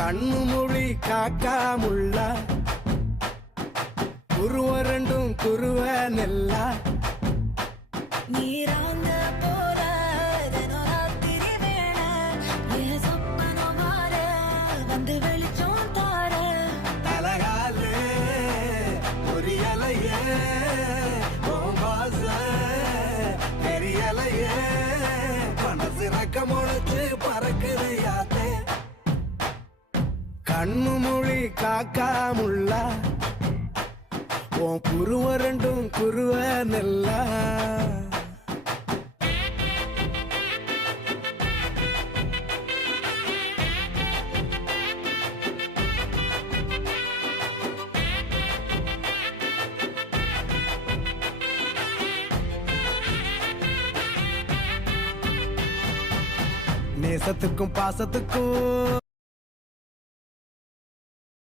கண்ணு மொழி காக்காமுள்ள குருவ ரெண்டும் குருவ நெல்லா நீராங்க போல தினராத்திரி வேண என் சொப்பனம் மாற வந்து வெளிச்சம் தார தலகாலே பொரியலையே ஓம்பாச பெரியலையே மனசு ரக்க முளைச்சு பறக்குது யாத்தே கண்ணு மொழி காக்காமுள்ள உன் குருவ ரெண்டும் குருவ நெல்லா நேசத்துக்கும் பாசத்துக்கும்